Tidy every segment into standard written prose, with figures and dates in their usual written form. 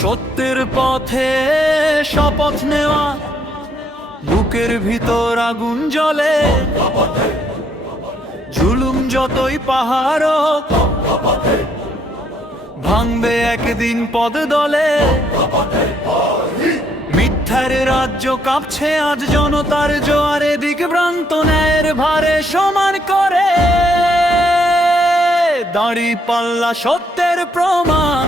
সত্যের পথে শপথ নেওয়া, বুকের ভিতর আগুন জ্বলে, জুলুম যতই পাহাড় ভাঙবে একদিন পদদলে। মিথ্যার রাজ্য কাঁপছে আজ জনতার জোয়ারে, দিকভ্রান্ত ন্যায়ের ভারে সমান করে। দাঁড়িপাল্লা সত্যের প্রমাণ,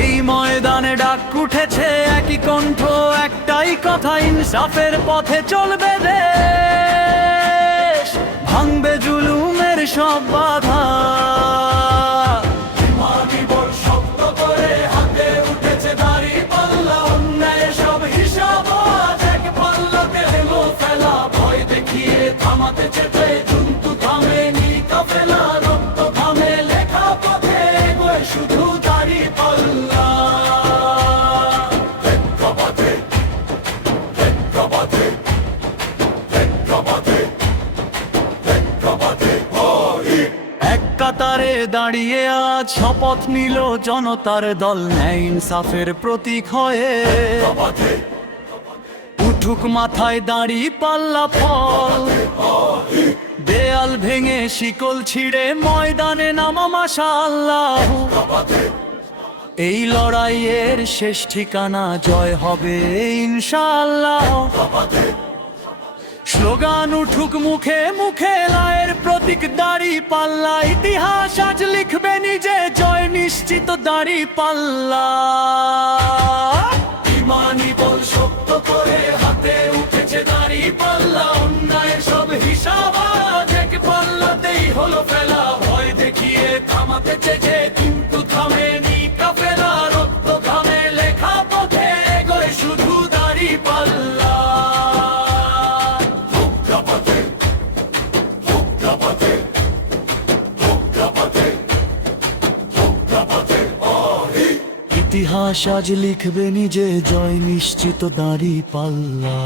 এই ময়দানে ডাক উঠেছে একই কণ্ঠ, একটাই কথা, ইনসাফের পথে চলবে দেশ, ভাঙবে জুলুমের সব বাধা। শক্ত করে হাতে উঠেছে দাঁড়িপাল্লা, অন্যায় সব হিসাব আজ এক পাল্লাতে হলো ফেলা। ভয় দেখিয়ে থামাতে চেতে জন্তু থামে নি কাফেলা, রক্ত থামে লেখা পথে এগোয় শুধু দাঁড়িপাল্লা। এক কাতারে দাঁড়িয়ে আজ শপথ নিল জনতার দল, ন্যায় ইনসাফের প্রতীক হয়ে উঠুক মাথায় দাঁড়িপাল্লা ফল। দেয়াল ভেঙে শিকল ছিঁড়ে ময়দানে নামা মাশাআল্লাহ, এই লড়াইয়ের শেষ ঠিকানা জয় হবে ইনশাআল্লাহ। স্লোগান উঠুক মুখে মুখে, লায়ের প্রতীক দাঁড়িপাল্লা, ইতিহাস আজ লিখবে নিজে জয় নিশ্চিত দাঁড়িপাল্লা। ইমানি বল শক্ত করে হাতে উঠেছে দাঁড়িপাল্লা, অন্যায়ের সব হিসাব আজ এক পাল্লাতেই হলো ফেলা। ভয় দেখিয়ে থামাতে চেয়ে কিন্তু থামে নি কাফেলা, রক্ত থামে লেখা পথে এগোয় শুধু দাঁড়িপাল্লা। ইতিহাস আজ লিখবে নিজে জয় নিশ্চিত দাঁড়িপাল্লা।